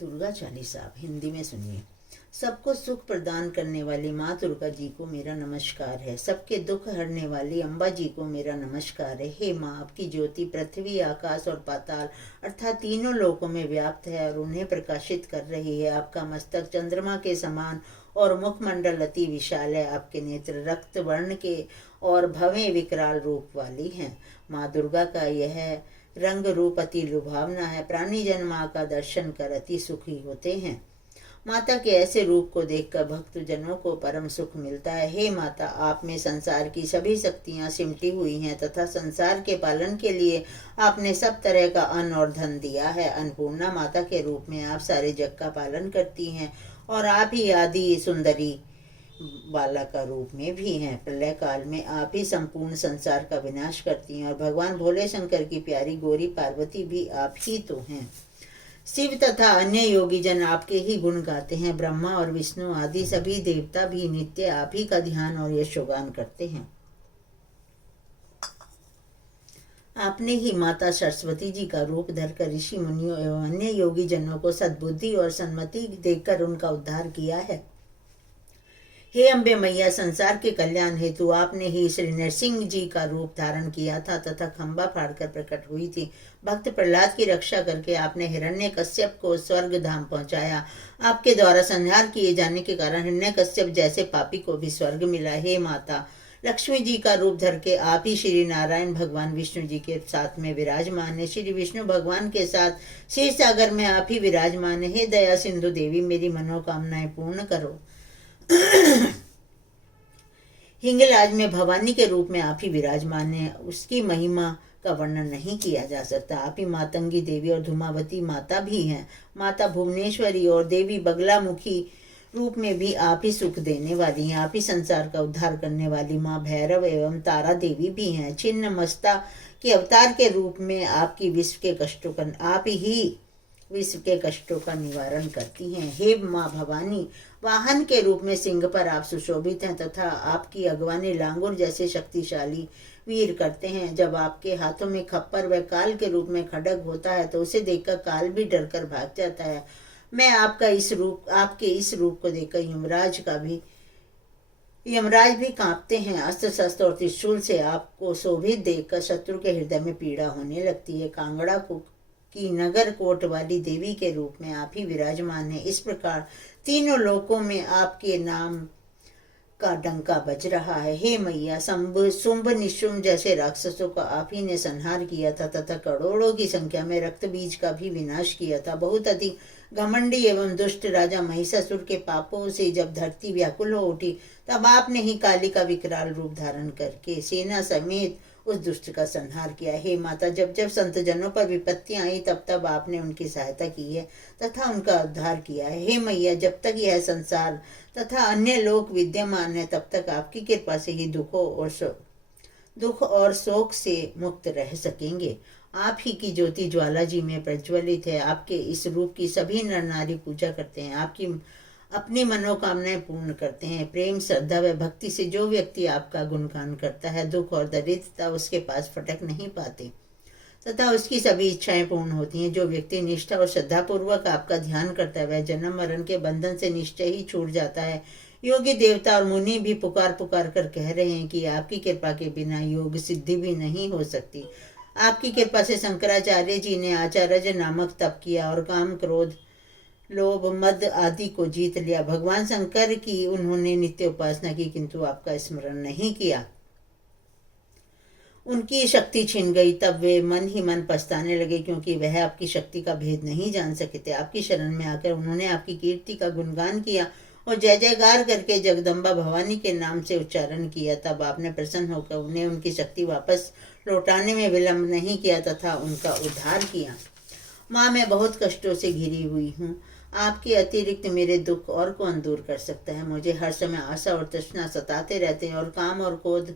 दुर्गा चालीसा आप हिंदी में सुनिए। सबको सुख प्रदान करने वाली माँ दुर्गा जी को मेरा नमस्कार है। सबके दुख हरने वाली अम्बा जी को मेरा नमस्कार है। हे माँ, आपकी ज्योति पृथ्वी, आकाश और पाताल अर्थात तीनों लोकों में व्याप्त है और उन्हें प्रकाशित कर रही है। आपका मस्तक चंद्रमा के समान और मुखमंडल अति विशाल है। आपके नेत्र रक्त वर्ण के और भवें विकराल रूप वाली हैं। माँ दुर्गा का यह रंग रूप अति लुभावना है। प्राणी जन माँ का दर्शन कर अति सुखी होते हैं। माता के ऐसे रूप को देखकर भक्त जनों को परम सुख मिलता है। हे माता, आप में संसार की सभी शक्तियाँ सिमटी हुई हैं तथा संसार के पालन के लिए आपने सब तरह का अन्न और धन दिया है। अन्नपूर्णा माता के रूप में आप सारे जग का पालन करती हैं और आप ही आदि सुंदरी बाला का रूप में भी हैं। प्रलय काल में आप ही संपूर्ण संसार का विनाश करती हैं और भगवान भोले शंकर की प्यारी गौरी पार्वती भी आप ही तो हैं। शिव तथा अन्य योगी जन आपके ही गुण गाते हैं। ब्रह्मा और विष्णु आदि सभी देवता भी नित्य आप ही का ध्यान और यशोगान करते हैं। आपने ही माता सरस्वती जी का रूप धरकर ऋषि मुनियों एवं अन्य योगी जनों को सद्बुद्धि और सन्मति देकर उनका उद्धार किया है। हे अम्बे मैया, संसार के कल्याण हेतु आपने ही श्री नरसिंह जी का रूप धारण किया था तथा खंबा फाड़कर प्रकट हुई थी। भक्त प्रहलाद की रक्षा करके आपने हिरण्यकश्यप को स्वर्ग धाम पहुंचाया। आपके द्वारा संहार किए जाने के कारण हिरण्यकश्यप जैसे पापी को भी स्वर्ग मिला। हे माता, लक्ष्मी जी का रूप धर के आप ही श्री नारायण भगवान विष्णु जी के साथ में विराजमान है। श्री विष्णु भगवान के साथ क्षीर सागर में आप ही विराजमान है। हे दया सिंधु देवी, मेरी मनोकामनाएं पूर्ण करो। हिंगलाज में भवानी के रूप में आप ही विराजमान है। उसकी महिमा का वर्णन नहीं किया जा सकता। आप ही मातंगी देवी और धूमावती माता भी हैं। माता भुवनेश्वरी और देवी बगलामुखी रूप में भी आप ही सुख देने वाली हैं। आप ही संसार का उद्धार करने वाली माँ भैरव एवं तारा देवी भी हैं। छिन्न मस्ता के अवतार के रूप में आपकी आप ही विश्व के कष्टों का निवारण करती हैं। हे माँ भवानी, वाहन के रूप में सिंह पर आप सुशोभित हैं तथा आपकी अगवानी लांगुर जैसे शक्तिशाली वीर करते हैं। जब आपके हाथों में खप्पर व काल के रूप में खड्ग होता है तो उसे देखकर काल भी डरकर भाग जाता है। मैं आपके इस रूप को देखकर यमराज भी कांपते हैं। अस्त्र शस्त्र और त्रिशूल से आपको शोभित देखकर शत्रु के हृदय में पीड़ा होने लगती है। कांगड़ा की नगर कोट वाली देवी के रूप में आप ही विराजमान है। इस प्रकार तीनों लोकों में आपके नाम का डंका बज रहा है। हे मैया, शुंभ निशुंभ जैसे राक्षसों का आप ही ने संहार किया था तथा करोड़ों की संख्या में रक्त बीज का भी विनाश किया था। बहुत अधिक घमंडी एवं दुष्ट राजा महिषासुर के पापों से जब धरती व्याकुल हो उठी तब आपने ही काली का विकराल रूप धारण करके सेना समेत उस दुष्ट का संहार किया। हे माता, जब जब संत जनों पर विपत्तियां आई तब तब आपने उनकी सहायता की है तथा उनका उद्धार किया है। हे मैया, जब तक यह संसार तथा अन्य लोक विद्यमान है तब तक आपकी कृपा से ही दुख और शोक से मुक्त रह सकेंगे। आप ही की ज्योति ज्वाला जी में प्रज्वलित है। आपके इस रूप की सभी नर नारी पूजा करते हैं। आपकी अपनी मनोकामनाएं पूर्ण करते हैं। प्रेम, श्रद्धा व भक्ति से जो व्यक्ति आपका गुणगान करता है, दुख और दरिद्रता उसके पास फटक नहीं पाते तथा उसकी सभी इच्छाएं पूर्ण होती हैं। जो व्यक्ति निष्ठा और श्रद्धा पूर्वक आपका ध्यान करता है वह जन्म मरण के बंधन से निश्चय ही छूट जाता है। योगी देवता और मुनि भी पुकार पुकार कर कह रहे हैं कि आपकी कृपा के बिना योग सिद्धि भी नहीं हो सकती। आपकी कृपा से शंकराचार्य जी ने आचार्य नामक तप किया और काम, क्रोध, लोभ, मद आदि को जीत लिया। भगवान शंकर की उन्होंने नित्य उपासना की किंतु आपका स्मरण नहीं किया। उनकी शक्ति छिन गई। तब वे मन ही मन पछताने लगे क्योंकि वह आपकी शक्ति का भेद नहीं जान सके थे। आपकी शरण में आकर उन्होंने आपकी कीर्ति का गुणगान किया और जय जयकार करके जगदम्बा भवानी के नाम से उच्चारण किया। तब आपने प्रसन्न होकर उन्हें उनकी शक्ति वापस लौटाने में विलंब नहीं किया तथा उनका उद्धार किया। माँ, मैं बहुत कष्टों से घिरी हुई हूँ। आपके अतिरिक्त मेरे दुख और कौन दूर कर सकता है। मुझे हर समय आशा और तृष्णा सताते रहते हैं और काम और क्रोध,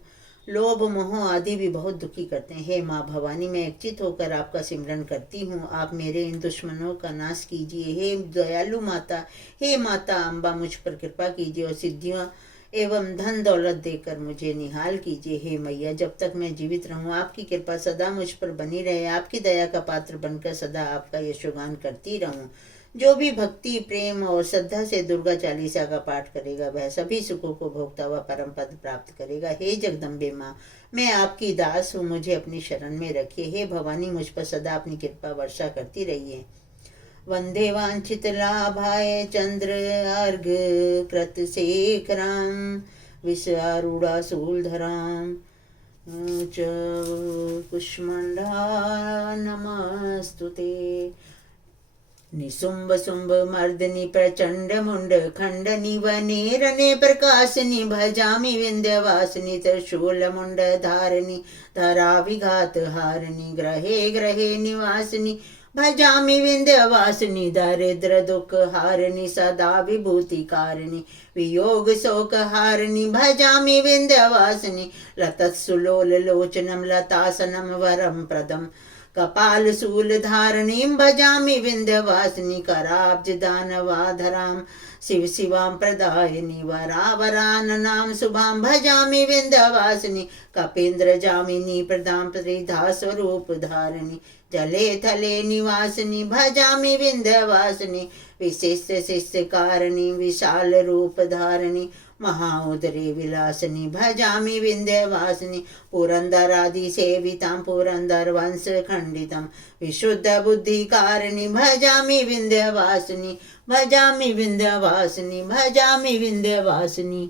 लोभ, मोह आदि भी बहुत दुखी करते हैं। हे माँ भवानी, मैं एकचित होकर आपका सिमरन करती हूँ। आप मेरे इन दुश्मनों का नाश कीजिए। हे दयालु माता, हे माता अम्बा, मुझ पर कृपा कीजिए और सिद्धियों एवं धन दौलत देकर मुझे निहाल कीजिए। हे मैया, जब तक मैं जीवित रहूं आपकी कृपा सदा मुझ पर बनी रहे। आपकी दया का पात्र बनकर सदा आपका यशोगान करती रहूं। जो भी भक्ति प्रेम और श्रद्धा से दुर्गा चालीसा का पाठ करेगा वह सभी सुखों को भोगता हुआ परम पद प्राप्त करेगा। हे जगदम्बे माँ, मैं आपकी दास हूँ, मुझे अपनी शरण में रखिए। हे भवानी, मुझ पर सदा अपनी कृपा वर्षा करती रहिए। वंदे वांछित लाभाय चंद्र अर्घ कृत शेखराम विषारूढ़ा शूलधराम च कुष्मंडा नमस्तुते। निशुंभ शुंभ मर्दनि प्रचंड मुंड खंडनि वनेरने प्रकाशनि भजामि विंध्यवासिनी त्रिशूल मुंड धारिणी धरा विघात हारिणी ग्रहे ग्रहे निवासिनी भजामि विंध्यवासिनी दरिद्र दुख हारिणी सदा विभूति कारिणी वियोग शोक हारिणी भजामि विंध्यवासिनी लतत्सुलोल लोचनम लतासनम वरम प्रदम कपाल शूल धारणीं भजामि विंध्यवासिनी कराब्ज दानवाधरां शिव शिवां प्रदायिनी वरावराननां शुभां भजामि विंध्यवासिनी कपीन्द्र जामिनी प्रदां त्रिधा स्वरूप धारिणी जले थले निवासिनी भजामि विंध्यवासिनी विशिष्ट शिष्य कारिणी विशाल रूप धारिणी महाउदरे विलासिनी भजामि विंध्यवासिनी पुरंदरादि सेवितां पुरंदर वंश खंडितं विशुद्ध बुद्धि कारिणी भजामि विंध्यवासिनी भजामि विंध्यवासिनी भजामि विंध्यवासिनी।